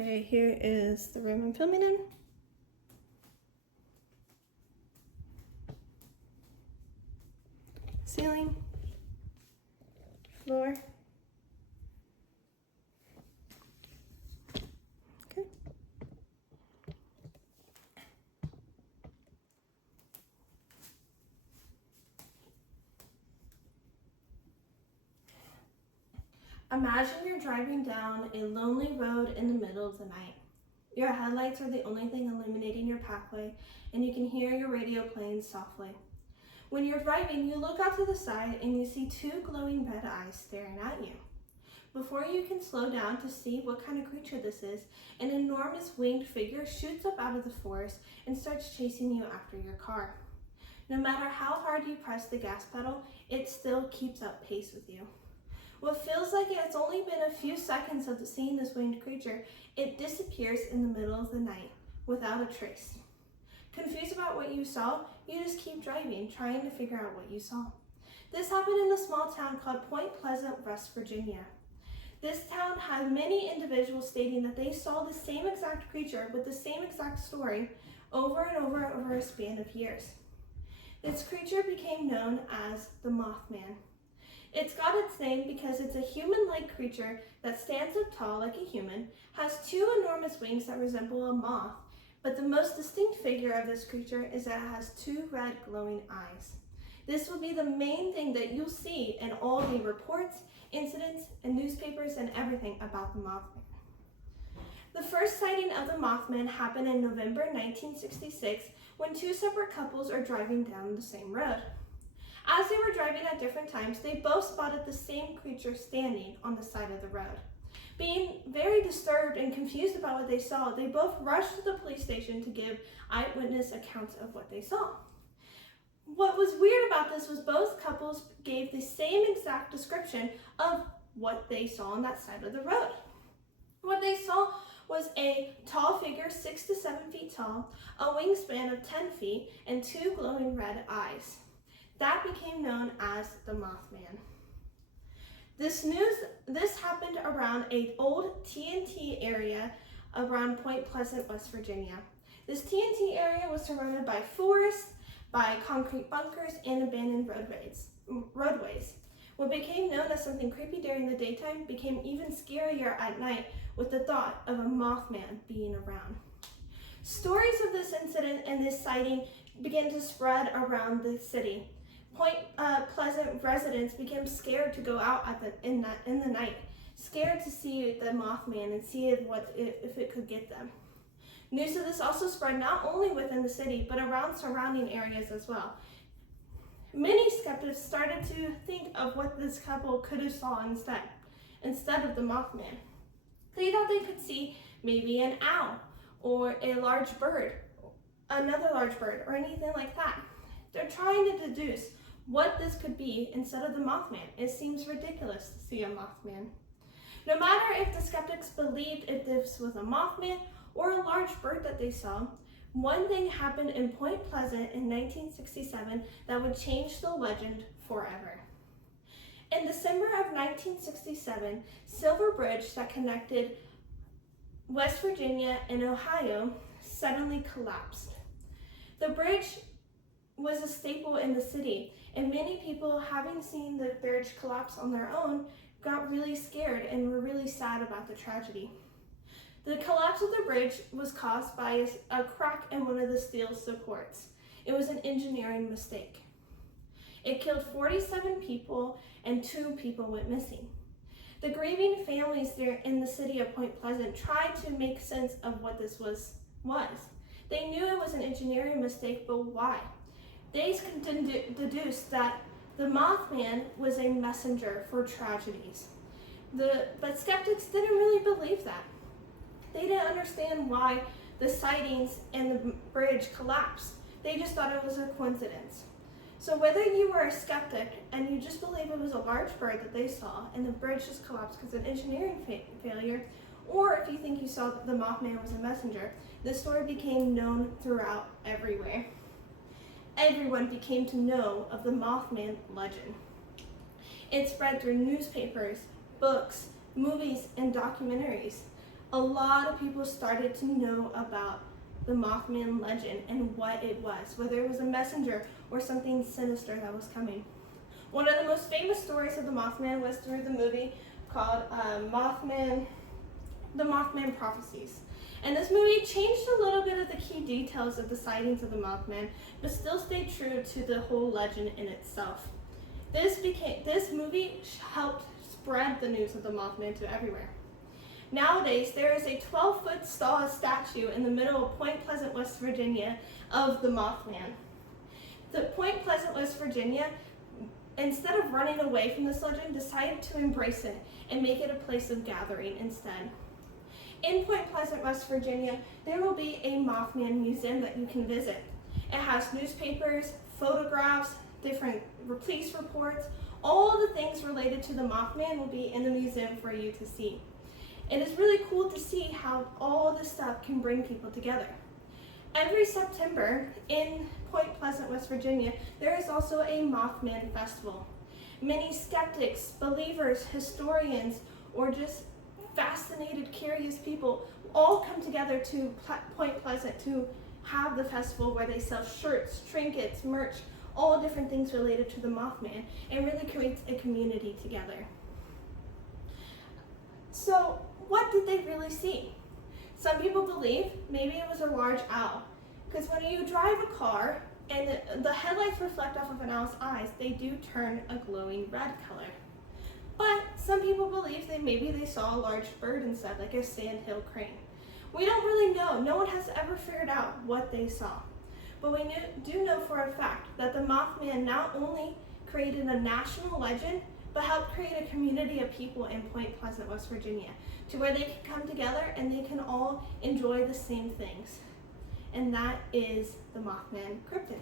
Okay, here is the room I'm filming in. Ceiling, floor. Okay. Imagine you're driving down a lonely road in the middle of the night. Your headlights are the only thing illuminating your pathway, and you can hear your radio playing softly. When you're driving, you look out to the side and you see two glowing red eyes staring at you. Before you can slow down to see what kind of creature this is, an enormous winged figure shoots up out of the forest and starts chasing you after your car. No matter how hard you press the gas pedal, it still keeps up pace with you. What feels like it's only been a few seconds of seeing this winged creature, it disappears in the middle of the night without a trace. Confused about what you saw, you just keep driving, trying to figure out what you saw. This happened in a small town called Point Pleasant, West Virginia. This town had many individuals stating that they saw the same exact creature with the same exact story over and over a span of years. This creature became known as the Mothman. It's got its name because it's a human-like creature that stands up tall like a human, has two enormous wings that resemble a moth, but the most distinct figure of this creature is that it has two red glowing eyes. This will be the main thing that you'll see in all the reports, incidents, and newspapers and everything about the Mothman. The first sighting of the Mothman happened in November 1966 when two separate couples are driving down the same road. As they were driving at different times, they both spotted the same creature standing on the side of the road. Being very disturbed and confused about what they saw, they both rushed to the police station to give eyewitness accounts of what they saw. What was weird about this was both couples gave the same exact description of what they saw on that side of the road. What they saw was a tall figure, 6 to 7 feet tall, a wingspan of 10 feet, and two glowing red eyes. That became known as the Mothman. This happened around an old TNT area around Point Pleasant, West Virginia. This TNT area was surrounded by forests, by concrete bunkers, and abandoned roadways. What became known as something creepy during the daytime became even scarier at night with the thought of a Mothman being around. Stories of this incident and this sighting began to spread around the city. Point Pleasant residents became scared to go out in the night, scared to see the Mothman and see if it could get them. News of this also spread not only within the city, but around surrounding areas as well. Many skeptics started to think of what this couple could have saw instead of the Mothman. They thought they could see maybe an owl or a large bird, another large bird, or anything like that. They're trying to deduce what this could be instead of the Mothman. It seems ridiculous to see a Mothman. No matter if the skeptics believed if this was a Mothman or a large bird that they saw, one thing happened in Point Pleasant in 1967 that would change the legend forever. In December of 1967, Silver Bridge that connected West Virginia and Ohio suddenly collapsed. The bridge was a staple in the city, and many people, having seen the bridge collapse on their own, got really scared and were really sad about the tragedy. The collapse of the bridge was caused by a crack in one of the steel supports. It was an engineering mistake. It killed 47 people and 2 people went missing. The grieving families there in the city of Point Pleasant tried to make sense of what this was. They knew it was an engineering mistake, but why? They deduced that the Mothman was a messenger for tragedies. But skeptics didn't really believe that. They didn't understand why the sightings and the bridge collapsed. They just thought it was a coincidence. So whether you were a skeptic and you just believe it was a large bird that they saw and the bridge just collapsed because of an engineering failure, or if you think you saw the Mothman was a messenger, this story became known throughout everywhere. Everyone became to know of the Mothman legend. It spread through newspapers, books, movies, and documentaries. a lot of people started to know about the Mothman legend and what it was, whether it was a messenger or something sinister that was coming. One of the most famous stories of the Mothman was through the movie called The Mothman Prophecies. And this movie changed a little bit of the key details of the sightings of the Mothman, but still stayed true to the whole legend in itself. This movie helped spread the news of the Mothman to everywhere. Nowadays, there is a 12-foot statue in the middle of Point Pleasant, West Virginia, of the Mothman. The Point Pleasant, West Virginia, instead of running away from this legend, decided to embrace it and make it a place of gathering instead. In Point Pleasant, West Virginia, there will be a Mothman museum that you can visit. It has newspapers, photographs, different police reports, all the things related to the Mothman will be in the museum for you to see. And it's really cool to see how all this stuff can bring people together. Every September in Point Pleasant, West Virginia, there is also a Mothman festival. Many skeptics, believers, historians, or just fascinated, curious people all come together to Point Pleasant to have the festival where they sell shirts, trinkets, merch, all different things related to the Mothman, and really creates a community together. So, what did they really see? Some people believe maybe it was a large owl, because when you drive a car and the headlights reflect off of an owl's eyes, they do turn a glowing red color. But some people believe that maybe they saw a large bird instead, like a sandhill crane. We don't really know. No one has ever figured out what they saw. But we do know for a fact that the Mothman not only created a national legend, but helped create a community of people in Point Pleasant, West Virginia, to where they can come together and they can all enjoy the same things. And that is the Mothman cryptid.